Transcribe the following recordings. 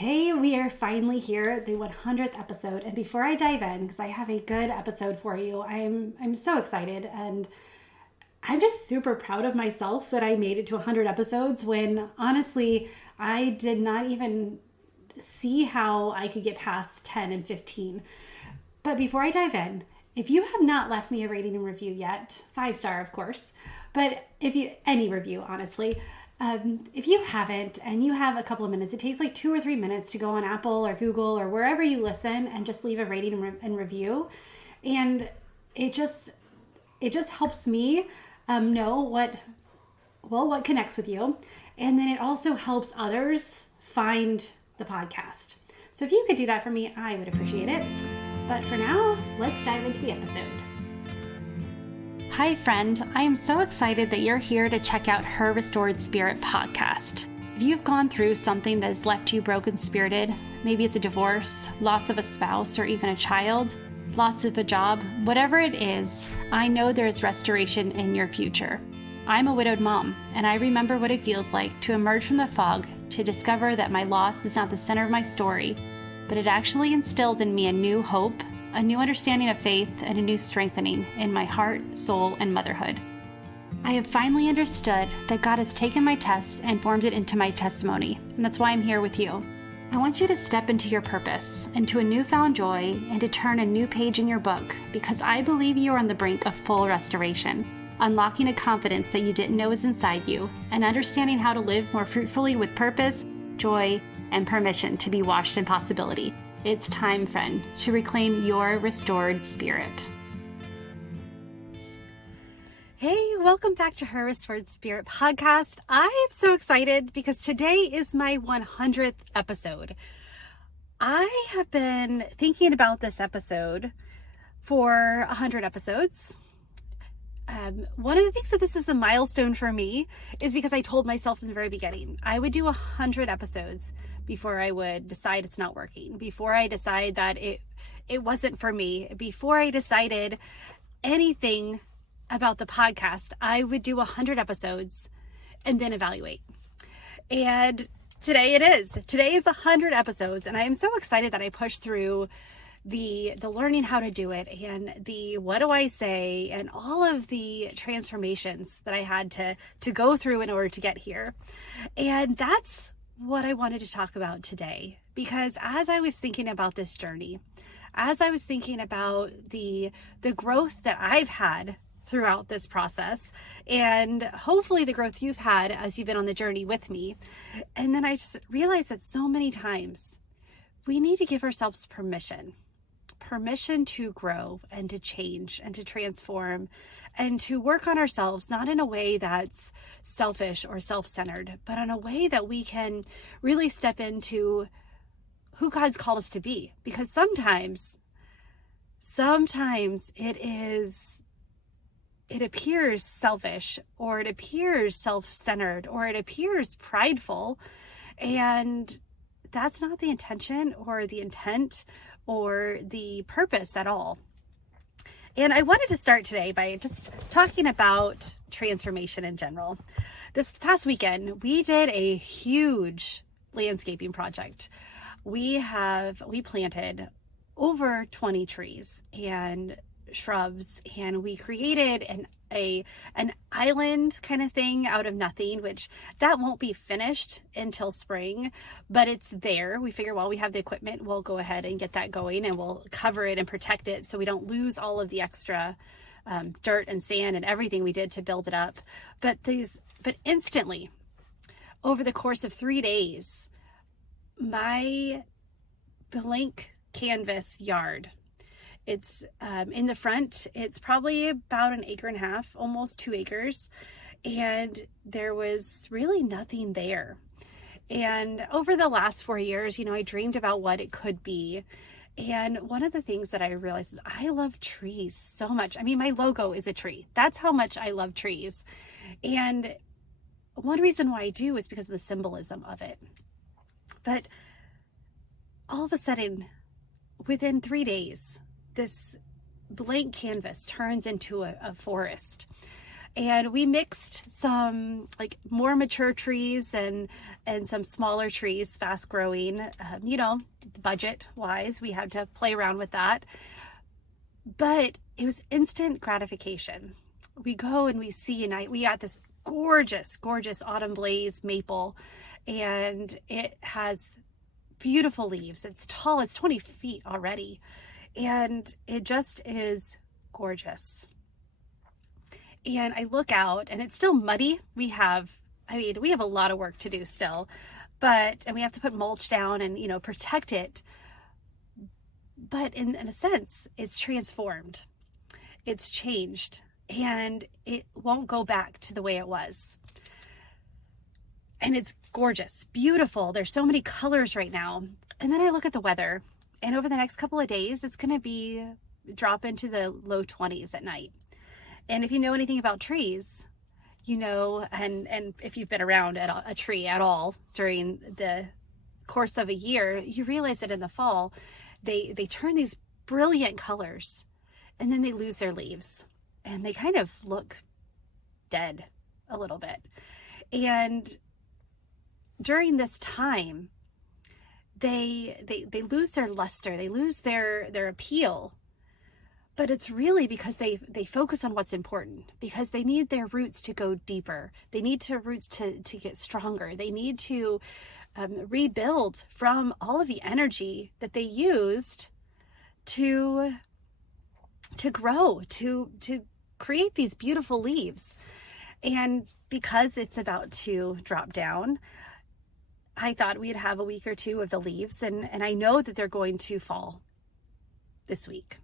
Hey, we are finally here, the 100th episode. And before I dive in, because I have a good episode for you, I'm so excited and I'm just super proud of myself that I made it to 100 episodes when honestly, I did not even see how I could get past 10 and 15. But before I dive in, if you have not left me a rating and review yet, 5-star, of course, but if you, any review, honestly, if you haven't and you have a couple of minutes, it takes like 2 or 3 minutes to go on Apple or Google or wherever you listen and just leave a rating and review. And it just helps me know what connects with you. And then it also helps others find the podcast. So if you could do that for me, I would appreciate it. But for now, let's dive into the episode. Hi, friend. I am so excited that you're here to check out Her Restored Spirit podcast. If you've gone through something that has left you broken-spirited, maybe it's a divorce, loss of a spouse, or even a child, loss of a job, whatever it is, I know there is restoration in your future. I'm a widowed mom, and I remember what it feels like to emerge from the fog to discover that my loss is not the center of my story, but it actually instilled in me a new hope, a new understanding of faith, and a new strengthening in my heart, soul, and motherhood. I have finally understood that God has taken my test and formed it into my testimony, and that's why I'm here with you. I want you to step into your purpose, into a newfound joy, and to turn a new page in your book, because I believe you are on the brink of full restoration, unlocking a confidence that you didn't know was inside you, and understanding how to live more fruitfully with purpose, joy, and permission to be washed in possibility. It's time, friend, to reclaim your restored spirit. Hey, welcome back to Her Restored Spirit podcast. I am so excited because today is my 100th episode. I have been thinking about this episode for 100 episodes. One of the things that this is the milestone for me is because I told myself in the very beginning, I would do 100 episodes before I would decide it's not working, before I decide that it wasn't for me, before I decided anything about the podcast, I would do 100 episodes and then evaluate. And today it is. Today is 100 episodes, and I am so excited that I pushed through the learning how to do it and the what do I say and all of the transformations that I had to go through in order to get here. And that's what I wanted to talk about today, because as I was thinking about this journey, as I was thinking about the growth that I've had throughout this process, and hopefully the growth you've had as you've been on the journey with me, and then I just realized that so many times we need to give ourselves permission to grow and to change and to transform and to work on ourselves, not in a way that's selfish or self-centered, but in a way that we can really step into who God's called us to be. Because sometimes it appears selfish, or it appears self-centered, or it appears prideful, and that's not the intention or the intent or the purpose at all. And I wanted to start today by just talking about transformation in general. This past weekend, we did a huge landscaping project. We planted over 20 trees and shrubs, and we created an island kind of thing out of nothing, which that won't be finished until spring, but it's there. We figure while we have the equipment, we'll go ahead and get that going, and we'll cover it and protect it so we don't lose all of the extra dirt and sand and everything we did to build it up. But instantly, over the course of 3 days, my blank canvas yard, it's in the front, it's probably about 1.5 acres, almost 2 acres. And there was really nothing there. And over the last 4 years, I dreamed about what it could be. And one of the things that I realized is I love trees so much. I mean, my logo is a tree. That's how much I love trees. And one reason why I do is because of the symbolism of it. But all of a sudden, within 3 days, this blank canvas turns into a forest. And we mixed some like more mature trees and some smaller trees, fast growing, budget wise, we had to play around with that. But it was instant gratification. We go and we see, and we got this gorgeous, gorgeous autumn blaze maple, and it has beautiful leaves. It's tall, it's 20 feet already, and it just is gorgeous. And I look out and it's still muddy. We have a lot of work to do still, and we have to put mulch down and, protect it. But in a sense, it's transformed. It's changed, and it won't go back to the way it was. And it's gorgeous, beautiful. There's so many colors right now. And then I look at the weather, and over the next couple of days, it's going to drop into the low 20s at night. And if you know anything about trees, and if you've been around at a tree at all during the course of a year, you realize that in the fall, they turn these brilliant colors, and then they lose their leaves, and they kind of look dead a little bit. And during this time, they lose their luster, they lose their appeal. But it's really because they focus on what's important, because they need their roots to go deeper. They need their roots to get stronger. They need to rebuild from all of the energy that they used to grow, to create these beautiful leaves. And because it's about to drop down, I thought we'd have a week or two of the leaves, and I know that they're going to fall this week.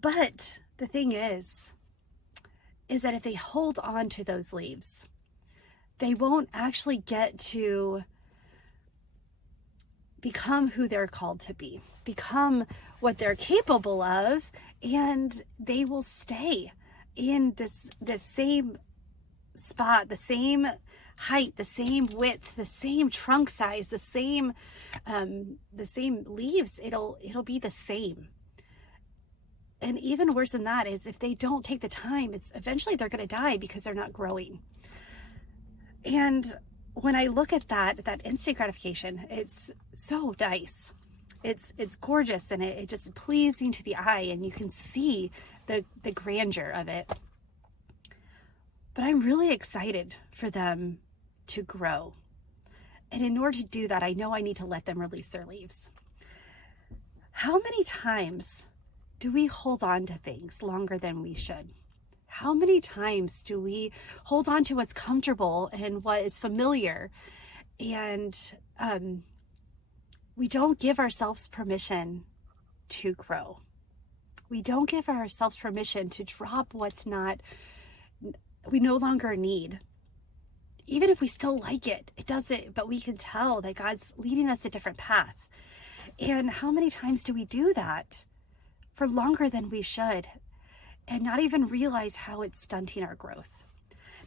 But the thing is that if they hold on to those leaves, they won't actually get to become who they're called to be, become what they're capable of, and they will stay in this same spot, the same height, the same width, the same trunk size, the same leaves. It'll be the same. And even worse than that is if they don't take the time, eventually they're going to die because they're not growing. And when I look at that instant gratification, it's so nice. It's gorgeous, and it just pleasing to the eye, and you can see the grandeur of it. But I'm really excited for them to grow. And in order to do that, I know I need to let them release their leaves. How many times do we hold on to things longer than we should? How many times do we hold on to what's comfortable and what is familiar, and we don't give ourselves permission to grow? We don't give ourselves permission to drop what's we no longer need. Even if we still like it, it doesn't, but we can tell that God's leading us a different path. And how many times do we do that for longer than we should, and not even realize how it's stunting our growth?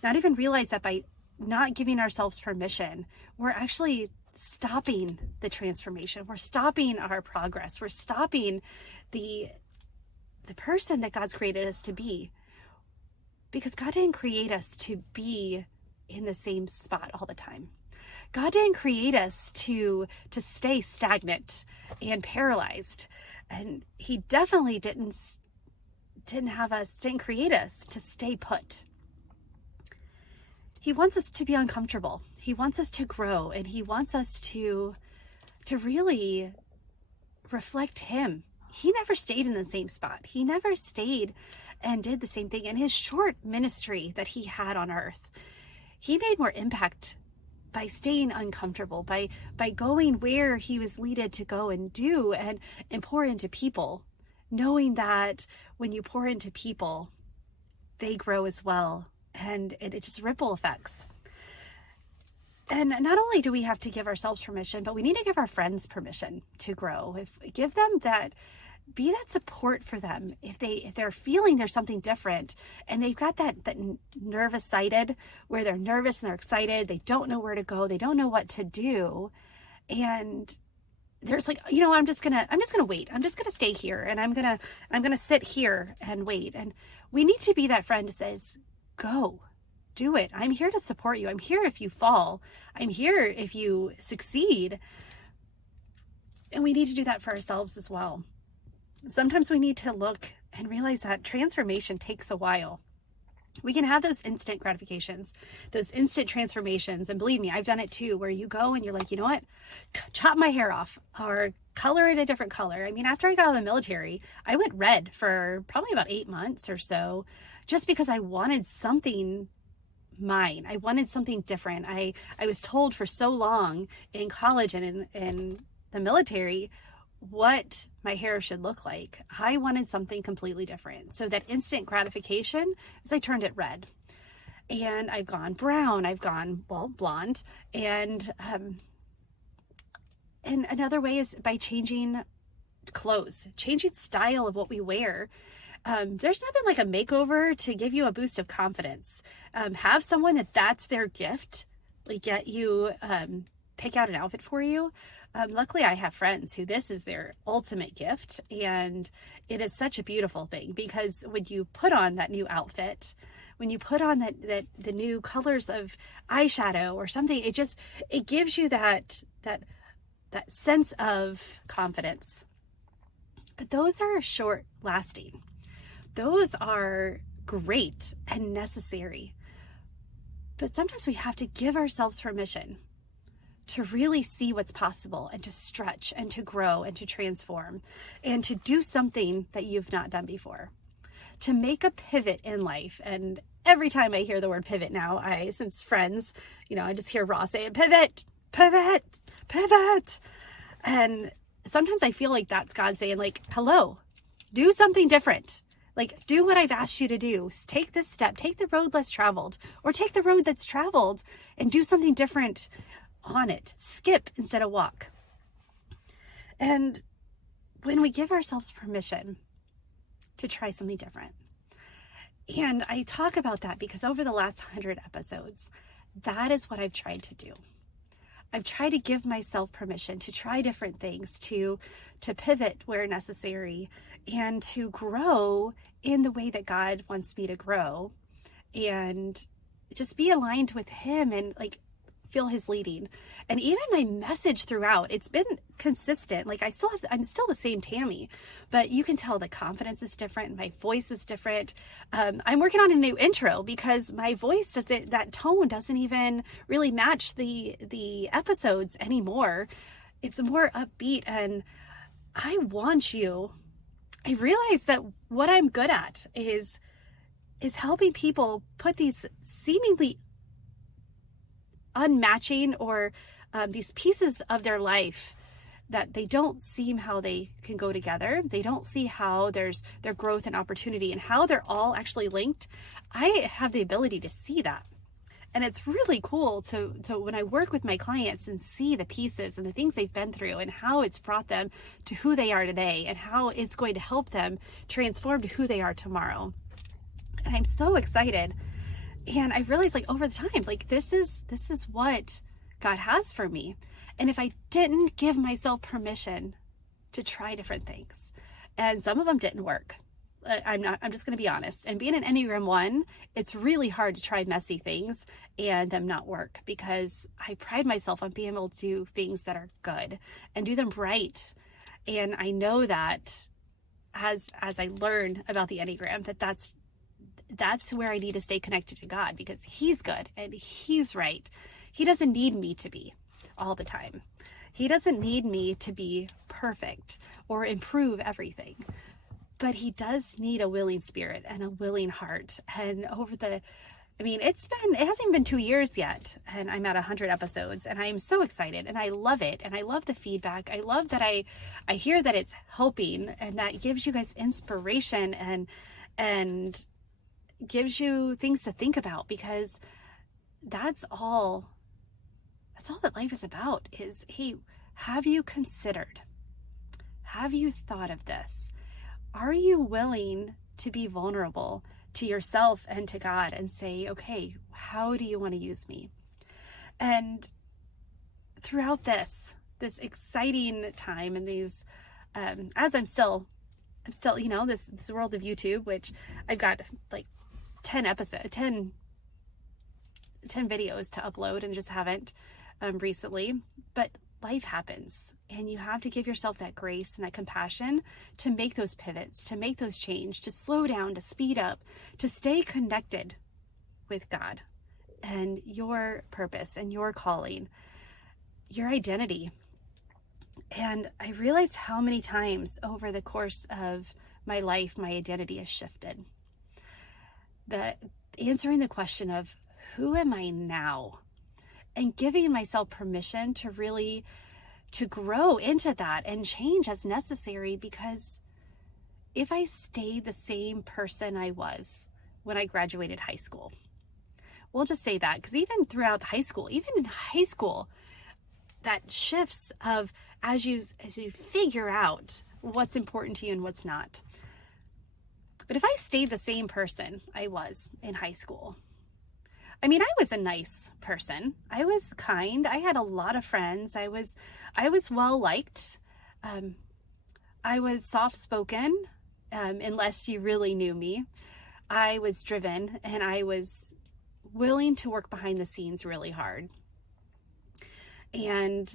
Not even realize that by not giving ourselves permission, we're actually stopping the transformation. We're stopping our progress. We're stopping the person that God's created us to be. Because God didn't create us to be in the same spot all the time. God didn't create us to stay stagnant and paralyzed. And he definitely didn't create us to stay put. He wants us to be uncomfortable. He wants us to grow, and he wants us to really reflect him. He never stayed in the same spot. He never stayed and did the same thing. In his short ministry that he had on earth, he made more impact by staying uncomfortable, by going where he was leaded to go and do and pour into people, knowing that when you pour into people, they grow as well, and it just ripple effects. And not only do we have to give ourselves permission, but we need to give our friends permission to grow. Give them be that support for them. If they're feeling there's something different, and they've got that nervous sided where they're nervous and they're excited, they don't know where to go, they don't know what to do, and there's like, you know, I'm just gonna wait. I'm just gonna stay here, and I'm gonna sit here and wait. And we need to be that friend that says, go, do it. I'm here to support you. I'm here if you fall. I'm here if you succeed. And we need to do that for ourselves as well. Sometimes we need to look and realize that transformation takes a while. We can have those instant gratifications, those instant transformations. And believe me, I've done it too, where you go and you're like, you know what, chop my hair off or color it a different color. I mean, after I got out of the military, I went red for probably about 8 months or so, just because I wanted something mine. I wanted something different. I was told for so long in college and in the military what my hair should look like. I wanted something completely different. So that instant gratification is I turned it red. And I've gone brown, I've gone, well, blonde. And another way is by changing clothes, changing style of what we wear. There's nothing like a makeover to give you a boost of confidence. Have someone that's their gift, like get you, pick out an outfit for you. Luckily, I have friends who this is their ultimate gift, and it is such a beautiful thing, because when you put on that new outfit, when you put on the new colors of eyeshadow or something, it gives you that sense of confidence. But those are short lasting. Those are great and necessary. But sometimes we have to give ourselves permission to really see what's possible, and to stretch and to grow and to transform and to do something that you've not done before, to make a pivot in life. And every time I hear the word pivot now, since friends, you know, I just hear Ross say, pivot, pivot, pivot. And sometimes I feel like that's God saying, like, hello, do something different. Like, do what I've asked you to do. Take this step, take the road less traveled, or take the road that's traveled and do something different on it. Skip instead of walk. And when we give ourselves permission to try something different, and I talk about that because over the last 100 episodes, that is what I've tried to do. I've tried to give myself permission to try different things, to pivot where necessary, and to grow in the way that God wants me to grow, and just be aligned with Him and like feel His leading. And even my message throughout, it's been consistent. Like I'm still the same Tammy, but you can tell the confidence is different. My voice is different. I'm working on a new intro because my voice that tone doesn't even really match the episodes anymore. It's more upbeat, and I realize that what I'm good at is helping people put these seemingly unmatching or these pieces of their life that they don't seem how they can go together. They don't see how there's their growth and opportunity and how they're all actually linked. I have the ability to see that. And it's really cool to when I work with my clients and see the pieces and the things they've been through and how it's brought them to who they are today and how it's going to help them transform to who they are tomorrow. And I'm so excited. And I realized, like, over the time, like, this is what God has for me. And if I didn't give myself permission to try different things, and some of them didn't work, I'm just going to be honest. And being an Enneagram 1, it's really hard to try messy things and them not work, because I pride myself on being able to do things that are good and do them right. And I know that as I learn about the Enneagram, that's where I need to stay connected to God, because He's good and He's right. He doesn't need me to be all the time. He doesn't need me to be perfect or improve everything, but He does need a willing spirit and a willing heart. And it hasn't even been 2 years yet, and I'm at 100 episodes, and I am so excited, and I love it, and I love the feedback. I love that I hear that it's helping, and that gives you guys inspiration and gives you things to think about, because that's all that life is about is, hey, have you considered? Have you thought of this? Are you willing to be vulnerable to yourself and to God and say, okay, how do you want to use me? And throughout this, this exciting time and these, as I'm still, this world of YouTube, which I've got like 10 videos to upload and just haven't recently, but life happens and you have to give yourself that grace and that compassion to make those pivots, to make those change, to slow down, to speed up, to stay connected with God and your purpose and your calling, your identity. And I realized how many times over the course of my life, my identity has shifted. Answering the question of who am I now? And giving myself permission to grow into that and change as necessary, because if I stayed the same person I was when I graduated high school, we'll just say that, because even throughout high school, even in high school, that shifts of as you figure out what's important to you and what's not. But if I stayed the same person I was in high school, I mean, I was a nice person. I was kind. I had a lot of friends. I was well liked. I was soft spoken, unless you really knew me. I was driven and I was willing to work behind the scenes really hard. And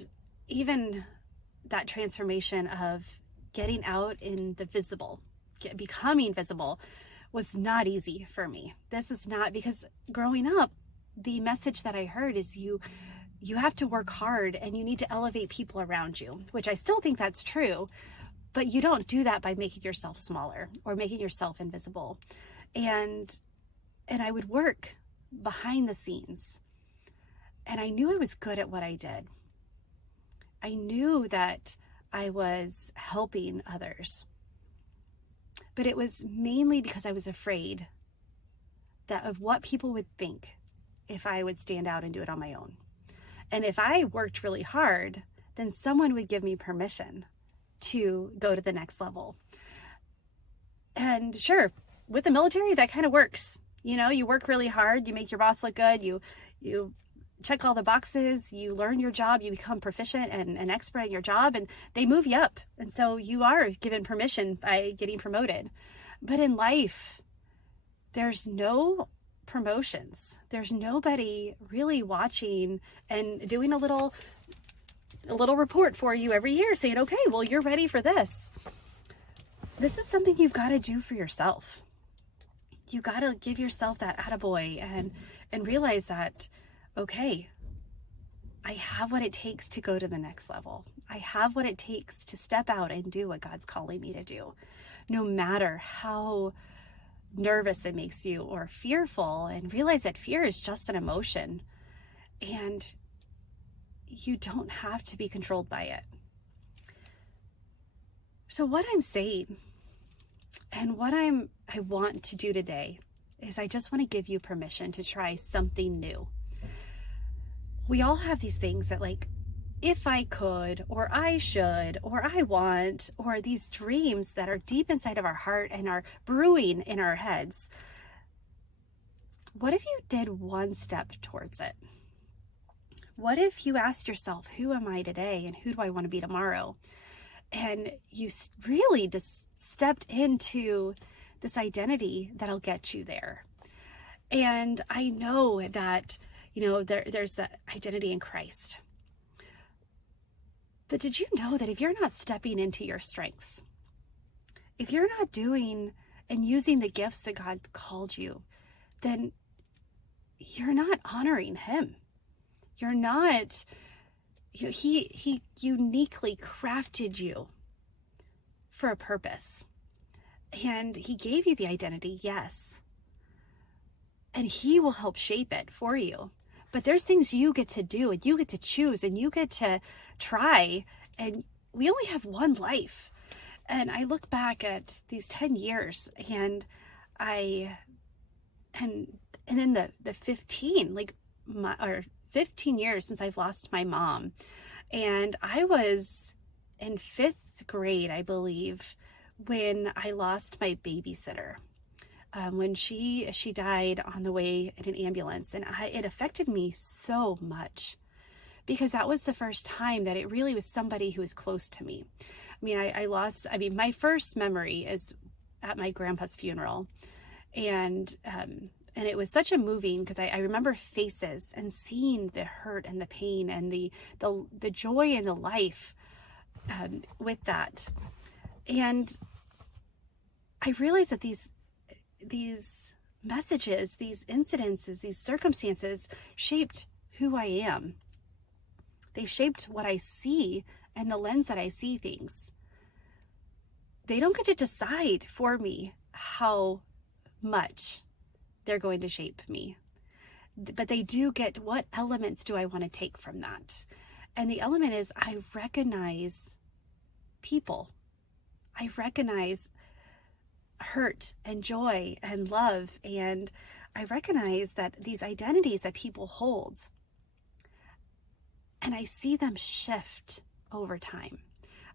even that transformation of getting out in the visible, becoming visible, was not easy for me. This is not, because growing up, the message that I heard is you have to work hard and you need to elevate people around you, which I still think that's true, but you don't do that by making yourself smaller or making yourself invisible. And I would work behind the scenes, and I knew I was good at what I did. I knew that I was helping others. But it was mainly because I was afraid of what people would think if I would stand out and do it on my own. And if I worked really hard, then someone would give me permission to go to the next level. And sure, with the military, that kind of works. You work really hard, you make your boss look good, you check all the boxes, you learn your job, you become proficient and an expert at your job, and they move you up. And so you are given permission by getting promoted. But in life, there's no promotions. There's nobody really watching and doing a little report for you every year saying, okay, well, you're ready for this. This is something you've got to do for yourself. You got to give yourself that attaboy and realize that, okay, I have what it takes to go to the next level. I have what it takes to step out and do what God's calling me to do, no matter how nervous it makes you or fearful, and realize that fear is just an emotion and you don't have to be controlled by it. So what I'm saying and what I want to do today is I just want to give you permission to try something new. We all have these things that, like, if I could, or I should, or I want, or these dreams that are deep inside of our heart and are brewing in our heads. What if you did one step towards it? What if you asked yourself, who am I today and who do I want to be tomorrow? And you really just stepped into this identity that'll get you there. And I know that, there's that identity in Christ. But did you know that if you're not stepping into your strengths, if you're not doing and using the gifts that God called you, then you're not honoring Him. You're not, He uniquely crafted you for a purpose. And He gave you the identity, yes. And He will help shape it for you. But there's things you get to do and you get to choose and you get to try. And we only have one life. And I look back at these 10 years and then the 15 years since I've lost my mom. And I was in 5th grade, I believe, when I lost my babysitter. When she died on the way in an ambulance, and it affected me so much because that was the first time that it really was somebody who was close to me. I mean, my first memory is at my grandpa's funeral. And it was such a moving, because I remember faces and seeing the hurt and the pain and the joy and the life with that. And I realized that these messages, these incidences, these circumstances shaped who I am. They shaped what I see and the lens that I see things. They don't get to decide for me how much they're going to shape me, but they do get, what elements do I want to take from that? And the element is, I recognize people. I recognize hurt and joy and love, and I recognize that these identities that people hold, and I see them shift over time.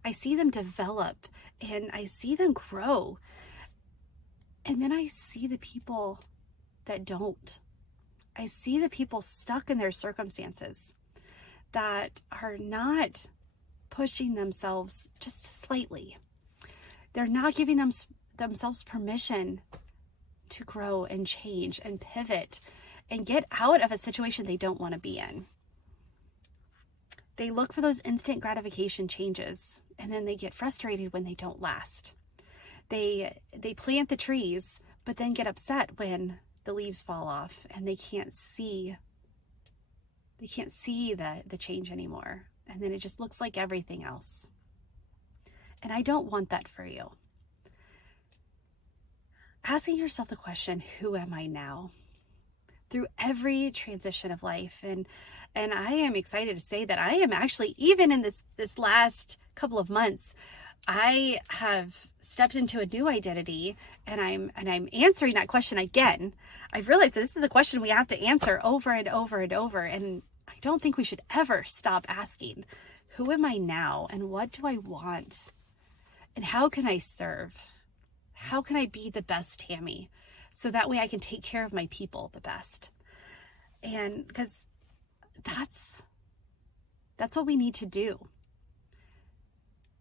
I see them develop, and I see them grow. And then I see the people that don't. I see the people stuck in their circumstances that are not pushing themselves just slightly. They're not giving themselves permission to grow and change and pivot and get out of a situation they don't want to be in. They look for those instant gratification changes, and then they get frustrated when they don't last. They plant the trees, but then get upset when the leaves fall off and they can't see the change anymore. And then it just looks like everything else. And I don't want that for you. Asking yourself the question, who am I now? Through every transition of life. And I am excited to say that I am actually, even in this last couple of months, I have stepped into a new identity, and I'm answering that question again. I've realized that this is a question we have to answer over and over and over. And I don't think we should ever stop asking, who am I now? And what do I want? And how can I serve? How can I be the best Tammy? So that way I can take care of my people the best. And because that's what we need to do.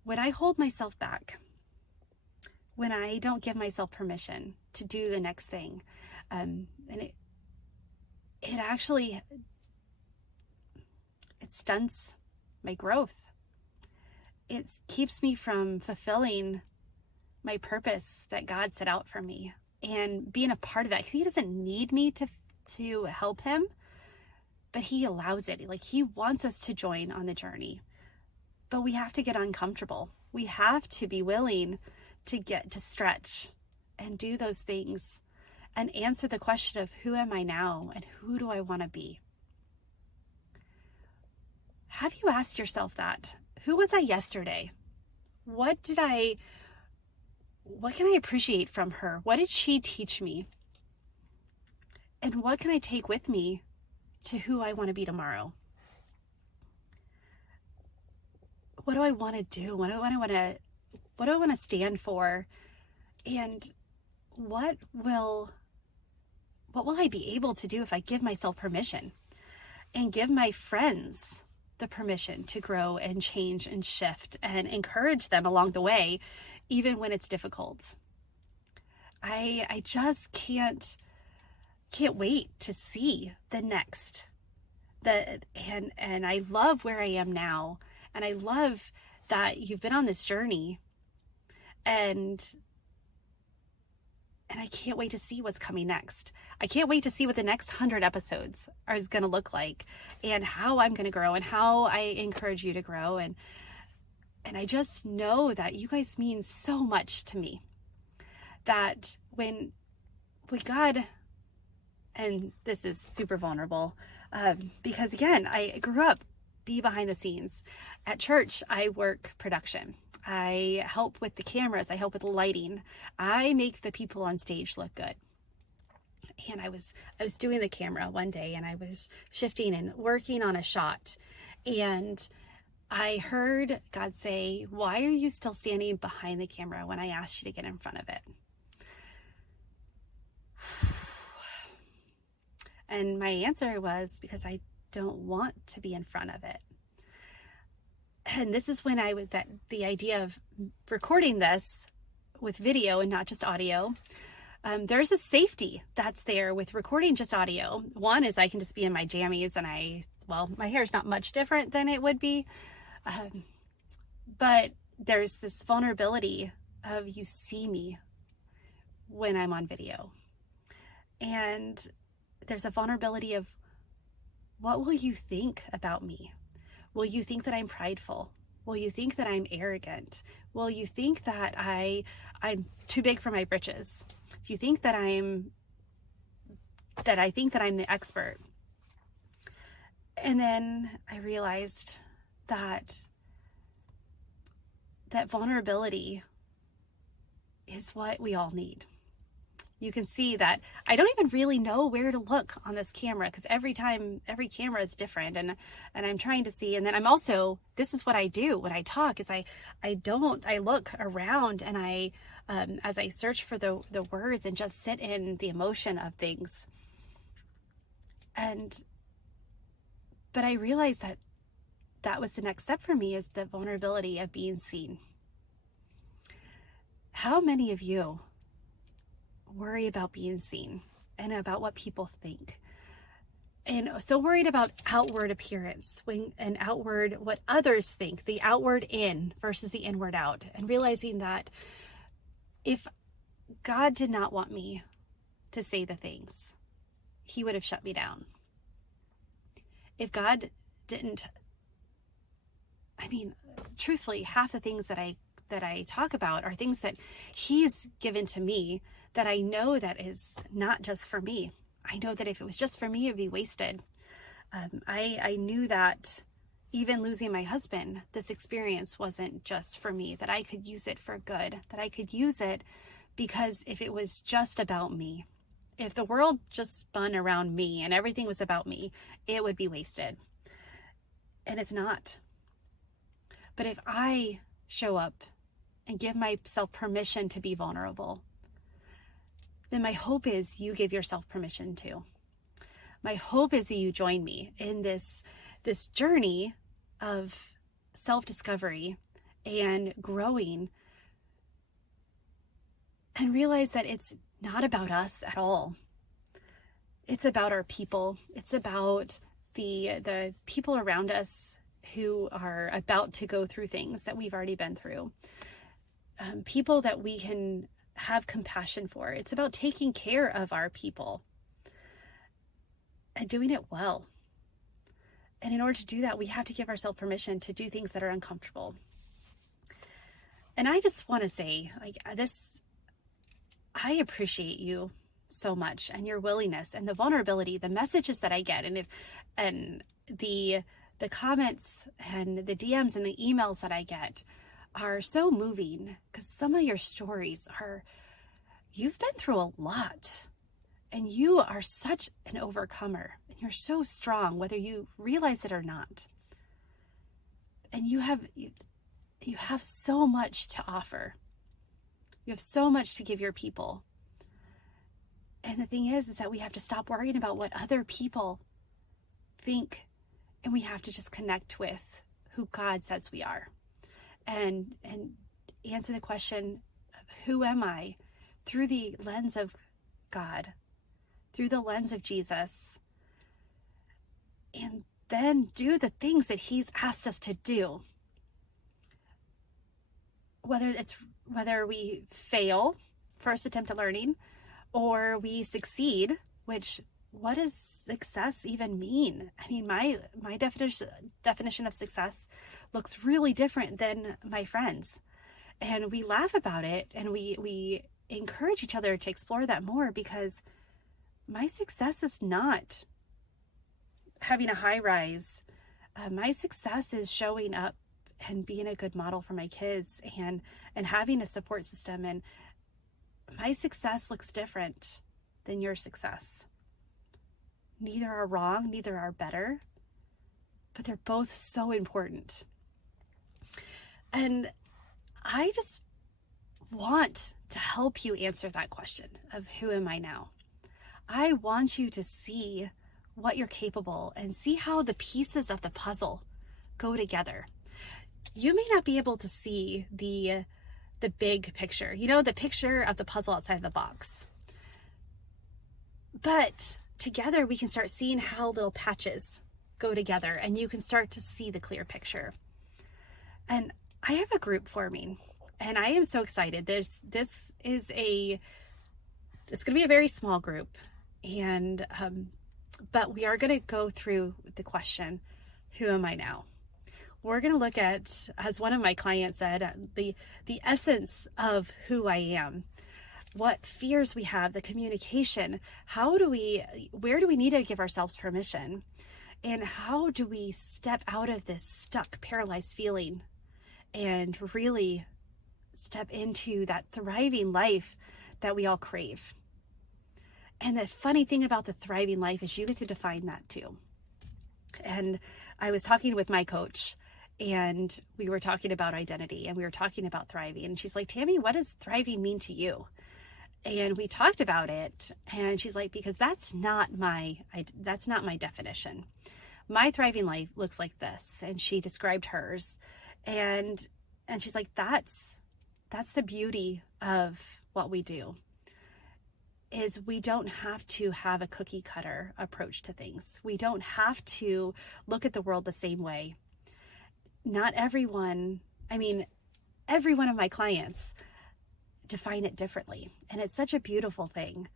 When I hold myself back, when I don't give myself permission to do the next thing, and it actually, it stunts my growth. It keeps me from fulfilling my purpose that God set out for me and being a part of that. He doesn't need me to help him, but he allows it. Like, he wants us to join on the journey. But we have to get uncomfortable. We have to be willing to get to stretch and do those things and answer the question of, who am I now and who do I want to be? Have you asked yourself that? Who was I yesterday? What can I appreciate from her? What did she teach me? And what can I take with me to who I want to be tomorrow? What do I want to do? What do I want to stand for? And what will I be able to do if I give myself permission and give my friends the permission to grow and change and shift and encourage them along the way, even when it's difficult? I just can't wait to see the next. And I love where I am now. And I love that you've been on this journey, and I can't wait to see what's coming next. I can't wait to see what the next 100 episodes is going to look like, and how I'm going to grow, and how I encourage you to grow. And I just know that you guys mean so much to me, that when God, and this is super vulnerable, because again, I grew up be behind the scenes. At church, I work production. I help with the cameras. I help with the lighting. I make the people on stage look good. And I was doing the camera one day, and I was shifting and working on a shot. And I heard God say, "Why are you still standing behind the camera when I asked you to get in front of it?" And my answer was, because I don't want to be in front of it. And this is when the idea of recording this with video and not just audio, there's a safety that's there with recording just audio. One is I can just be in my jammies and my hair is not much different than it would be. But there's this vulnerability of you see me when I'm on video. And there's a vulnerability of what will you think about me? Will you think that I'm prideful? Will you think that I'm arrogant? Will you think that I'm too big for my britches? Do you think that I think that I'm the expert? And then I realized that vulnerability is what we all need. You can see that I don't even really know where to look on this camera, because every camera is different, and I'm trying to see. And then I'm also, this is what I do when I talk, is I look around and as I search for the words and just sit in the emotion of things. But I realized that was the next step for me, is the vulnerability of being seen. How many of you worry about being seen and about what people think, and so worried about outward appearance and outward, what others think, the outward in versus the inward out, and realizing that if God did not want me to say the things, he would have shut me down. If God didn't, truthfully, half the things that I talk about are things that he's given to me, that I know that is not just for me. I know that if it was just for me, it'd be wasted. I knew that even losing my husband, this experience wasn't just for me, that I could use it for good, that I could use it because if it was just about me, if the world just spun around me and everything was about me, it would be wasted. And it's not. But if I show up and give myself permission to be vulnerable, then my hope is you give yourself permission too. My hope is that you join me in this journey of self-discovery and growing, and realize that it's not about us at all. It's about our people. It's about the people around us who are about to go through things that we've already been through. People that we can have compassion for. It's about taking care of our people and doing it well. And in order to do that, we have to give ourselves permission to do things that are uncomfortable. And I just want to say, I appreciate you so much, and your willingness and the vulnerability, the messages that I get, and the comments and the DMs and the emails that I get are so moving, because some of your stories you've been through a lot, and you are such an overcomer, and you're so strong, whether you realize it or not. And you have so much to offer. You have so much to give your people. And the thing is that we have to stop worrying about what other people think, and we have to just connect with who God says we are. And answer the question of who am I through the lens of God, through the lens of Jesus, and then do the things that he's asked us to do. Whether we fail first attempt at learning, or we succeed, what does success even mean? My definition of success looks really different than my friends. And we laugh about it, and we encourage each other to explore that more, because my success is not having a high rise. My success is showing up and being a good model for my kids, and having a support system. And my success looks different than your success. Neither are wrong, neither are better, but they're both so important. And I just want to help you answer that question of who am I now? I want you to see what you're capable and see how the pieces of the puzzle go together. You may not be able to see the big picture, the picture of the puzzle outside the box. But together we can start seeing how little patches go together, and you can start to see the clear picture. And I have a group forming, and I am so excited. It's going to be a very small group, and but we are going to go through the question, who am I now? We're going to look at, as one of my clients said, the essence of who I am, what fears we have, the communication, where do we need to give ourselves permission? And how do we step out of this stuck, paralyzed feeling and really step into that thriving life that we all crave? And the funny thing about the thriving life is you get to define that too. And I was talking with my coach, and we were talking about identity, and we were talking about thriving. And she's like, Tammy, what does thriving mean to you? And we talked about it, and she's like, because that's not my definition. My thriving life looks like this. And she described hers. And she's like, that's the beauty of what we do, is we don't have to have a cookie cutter approach to things. We don't have to look at the world the same way. Not everyone, every one of my clients define it differently. And it's such a beautiful thing.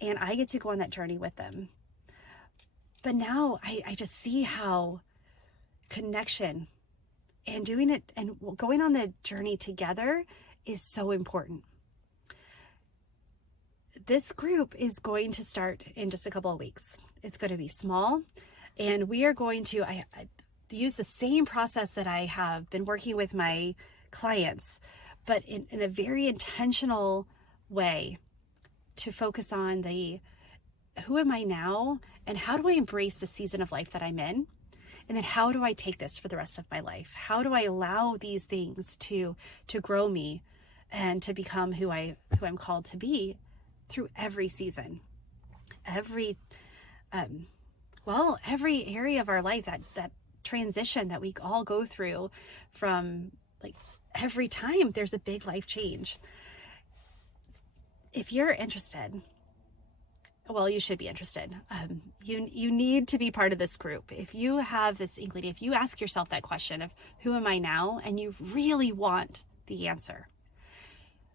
And I get to go on that journey with them. But now I just see how connection and doing it and going on the journey together is so important. This group is going to start in just a couple of weeks. It's going to be small, and we are going to I use the same process that I have been working with my clients, but in a very intentional way, to focus on the who am I now, and how do I embrace the season of life that I'm in? And then how do I take this for the rest of my life? How do I allow these things to grow me and to become who I'm called to be through every season, every area of our life, that transition that we all go through, from like every time there's a big life change. If you're interested, well, you should be interested. You need to be part of this group. If you have this inkling, if you ask yourself that question of who am I now, and you really want the answer,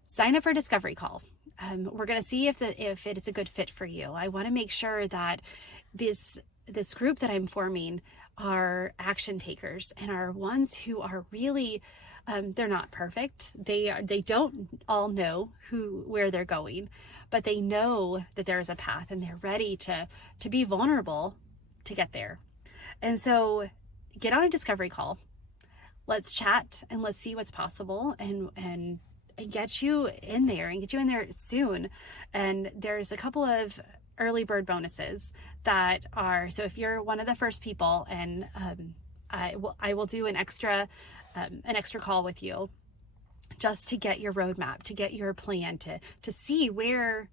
sign up for a discovery call. We're going to see if it is a good fit for you. I want to make sure that this group that I'm forming are action takers and are ones who are really, they're not perfect. They don't all know where they're going, but they know that there is a path, and they're ready to be vulnerable to get there. And so get on a discovery call. Let's chat and let's see what's possible, and get you in there soon. And there's a couple of early bird bonuses that are, so if you're one of the first people, and I will do an extra call with you, just to get your roadmap, to get your plan, to see where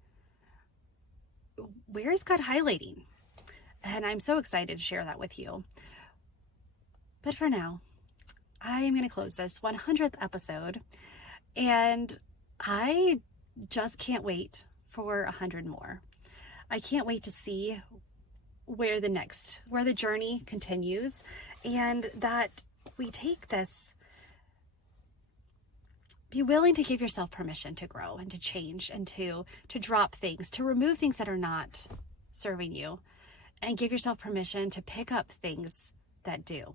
is God highlighting. And I'm so excited to share that with you. But for now, I am going to close this 100th episode, and I just can't wait for 100 more. I can't wait to see where the journey continues, and that we take this. Be willing to give yourself permission to grow and to change and to drop things, to remove things that are not serving you, and give yourself permission to pick up things that do.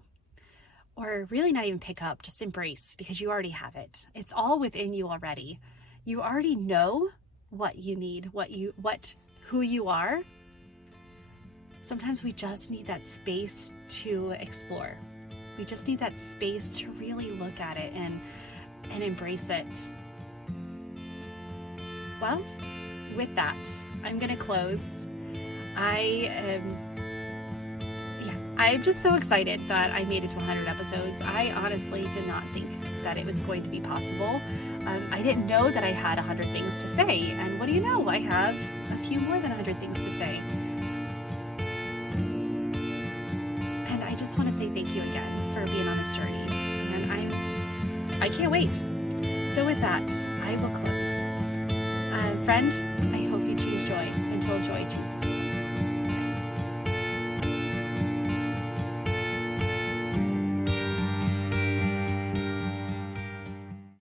Or really not even pick up, just embrace, because you already have it. It's all within you already. You already know what you need, who you are. Sometimes we just need that space to explore. We just need that space to really look at it and embrace it. Well, with that, I'm going to close. I'm just so excited that I made it to 100 episodes. I honestly did not think that it was going to be possible. I didn't know that I had 100 things to say. And what do you know? I have a few more than 100 things to say. just want to say thank you again for being on this journey. And I can't wait. So with that, I will close. Friend,